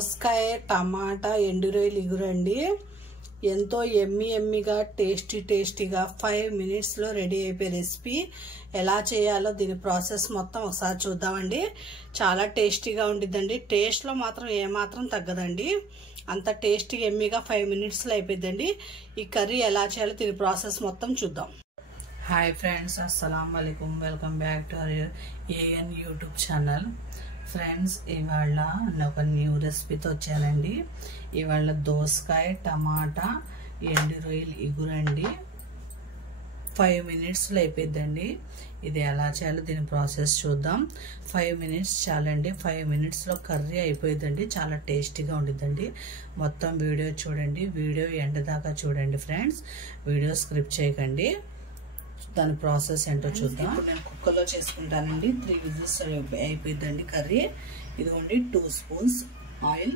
దోసకాయ టమాటా ఎండు రొయ్యలు ఇగురండి. ఎంతో ఎమ్మిగా టేస్టీగా 5 minutes లో రెడీ అయిపోయే రెసిపీ. ఎలా చేయాలో దీని ప్రాసెస్ మొత్తం ఒకసారి చూద్దామండి. చాలా టేస్టీగా ఉండిద్దండి. టేస్ట్లో మాత్రం ఏమాత్రం తగ్గదండి. అంత టేస్టీ ఎమ్మిగా 5 minutes లో అయిపోయిందండి. ఈ కర్రీ ఎలా చేయాలో దీని ప్రాసెస్ మొత్తం చూద్దాం. హాయ్ ఫ్రెండ్స్, అస్సలం వాలేకుం. Welcome back to our A N YouTube channel. Friends, ఇవాళ ఒక న్యూ రెసిపీతో వచ్చానండి. ఇవాళ దోసకాయ టమాటా ఎండు రొయ్యలు ఇగురండి. 5 minutes లో అయిపోద్దండి. ఇది ఎలా చేయాలో దీని ప్రాసెస్ చూద్దాం. 5 minutes చాలండి. 5 minutes లో కర్రీ అయిపోయిందండి. చాలా టేస్టీగా ఉండిద్దండి. మొత్తం వీడియో చూడండి. వీడియో ఎండ్ దాకా చూడండి ఫ్రెండ్స్. వీడియో స్క్రిప్ట్ చేయకండి. దాని ప్రాసెస్ ఏంటో చూద్దాం. ఇప్పుడు నేను కుక్కర్లో చేసుకుంటానండి. 3 whistles అయిపోయిందండి కర్రీ. ఇదిగోండి 2 spoons ఆయిల్.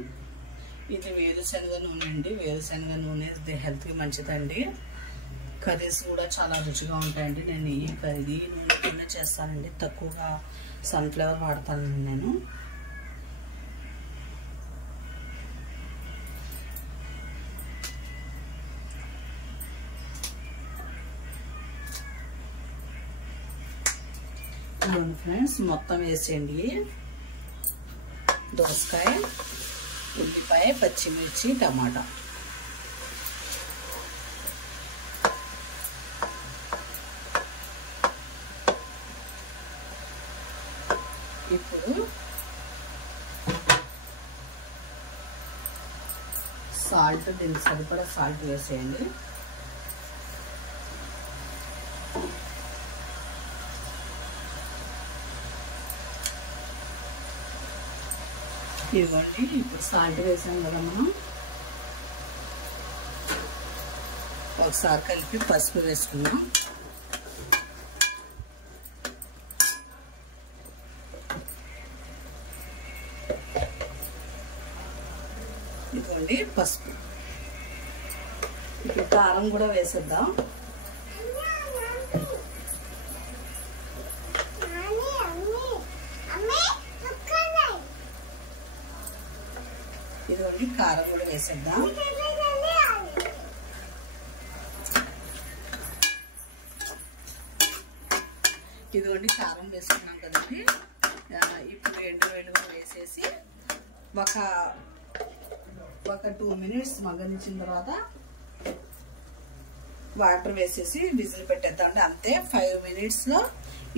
ఇది వేరుశనగ నూనె అండి. వేరుశనగ నూనె హెల్త్కి మంచిదండి. కర్రీస్ కూడా చాలా రుచిగా ఉంటాయండి. నేను ఈ నూనెతోనే చేస్తానండి. తక్కువగా సన్ఫ్లవర్ వాడతానండి నేను. ఫ్రెండ్స్, మొత్తం వేసేయండి. దోసకాయ, ఉల్లిపాయ, పచ్చిమిర్చి, టమాటా. ఇప్పుడు సాల్ట్, దీనికి సరిపడా సాల్ట్ వేసేయండి. ఇవ్వండి. ఇప్పుడు సాల్ట్ వేసాం కదా మనం. ఒకసారి కలిపి పసుపు వేసుకున్నాం. ఇదిగోండి పసుపు. ఇప్పుడు కారం కూడా వేసేద్దాం. ఇదిగోండి కారం కూడా వేసేద్దాం. ఇదిగోండి కారం వేసుకున్నాం కదండి. ఇప్పుడు ఎండు రొయ్యలు కూడా వేసేసి ఒక 2 minutes మగ్గనిచ్చిన తర్వాత వాటర్ వేసేసి విజిల్ పెట్టేద్దామండి. అంతే. 5 minutes లో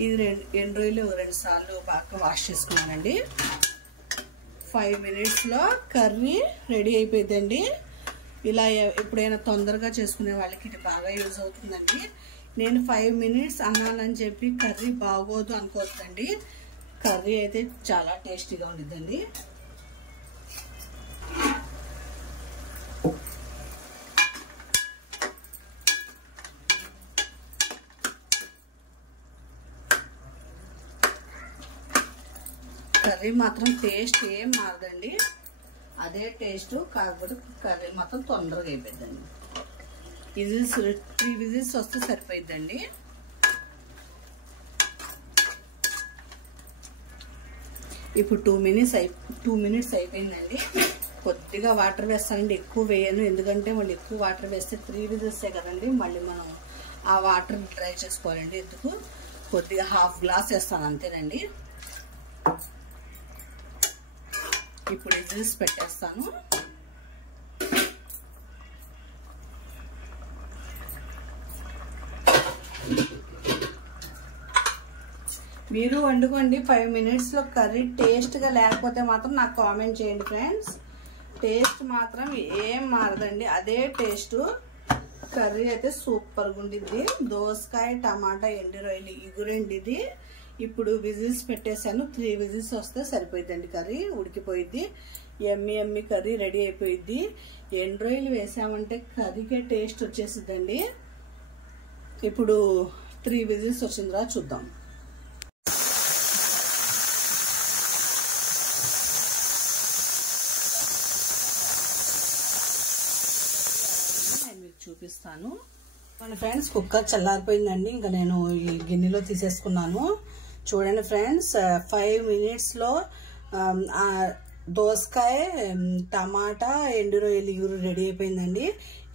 ఇది ఎండు రొయ్యలు 2 సార్లు బాగా వాష్ చేసుకున్నానండి. 5 minutes లో కర్రీ రెడీ అయిపోయిందండి. ఇలా ఎప్పుడైనా తొందరగా చేసుకునే వాళ్ళకి ఇది బాగా యూజ్ అవుతుందండి. నేను 5 minutes అన్నానని చెప్పి కర్రీ బాగోదు అనుకోవద్దండి. కర్రీ అయితే చాలా టేస్టీగా ఉండిద్దండి. కర్రీ మాత్రం టేస్ట్ ఏం మారదండి. అదే టేస్ట్. కాకపోతే కర్రీ మాత్రం తొందరగా అయిపోయిందండి. 3 whistles వస్తే సరిపోయిద్దండి. ఇప్పుడు 2 minutes అయిపోయిందండి. కొద్దిగా వాటర్ వేస్తానండి. ఎక్కువ వేయను, ఎందుకంటే మళ్ళీ ఎక్కువ వాటర్ వేస్తే 3 whistles కదండి. మళ్ళీ మనం ఆ వాటర్ డ్రై చేసుకోవాలండి. ఎందుకు కొద్దిగా 1/2 glass వేస్తాను అంతేనండి. ఇప్పుడు విజిల్స్ పెట్టేస్తాను. మీరు వండుకోండి. 5 minutes లో కర్రీ టేస్ట్గా లేకపోతే మాత్రం నాకు కామెంట్ చేయండి ఫ్రెండ్స్. టేస్ట్ మాత్రం ఏం మారదండి. అదే టేస్ట్. కర్రీ అయితే సూపర్గా ఉండిద్ది. దోసకాయ టమాటా ఎండు రొయ్యలు ఇగురండి ఇది. ఇప్పుడు విజిల్స్ పెట్టేశాను. 3 whistles వస్తే సరిపోయిద్దండి. కర్రీ ఉడికిపోయిద్ది. ఎమ్మి కర్రీ రెడీ అయిపోయిద్ది. ఎండు రొయ్యలు వేసామంటే కర్రీకే టేస్ట్ వచ్చేసిద్దండి. ఇప్పుడు 3 whistles వచ్చిందిరా చూద్దాం. నేను మీకు చూపిస్తాను. మన ఫ్రెండ్స్, కుక్కర్ చల్లారిపోయిందండి. ఇంకా నేను ఈ గిన్నెలో తీసేసుకున్నాను. చూడండి ఫ్రెండ్స్, 5 minutes లో దోసకాయ, టమాటా, ఎండు రొయ్యలు ఇగురు రెడీ అయిపోయిందండి.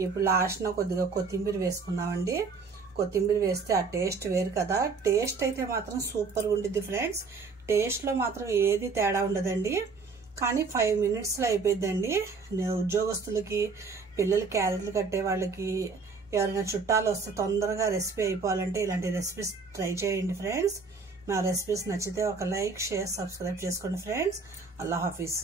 ఇప్పుడు లాస్ట్న కొద్దిగా కొత్తిమీర వేసుకున్నామండి. కొత్తిమీర వేస్తే ఆ టేస్ట్ వేరు కదా. టేస్ట్ అయితే మాత్రం సూపర్గా ఉండిద్ది ఫ్రెండ్స్. టేస్ట్లో మాత్రం ఏది తేడా ఉండదండి. కానీ 5 మినిట్స్లో అయిపోయిందండి. ఉద్యోగస్తులకి, పిల్లలు క్యారెట్లు కట్టే వాళ్ళకి, ఎవరైనా చుట్టాలు వస్తే తొందరగా రెసిపీ అయిపోవాలంటే ఇలాంటి రెసిపీస్ ట్రై చేయండి ఫ్రెండ్స్. నా రెసిపీస్ నచ్చితే ఒక లైక్, షేర్, సబ్స్క్రైబ్ చేసుకోండి ఫ్రెండ్స్. అల్లా హాఫీజ్.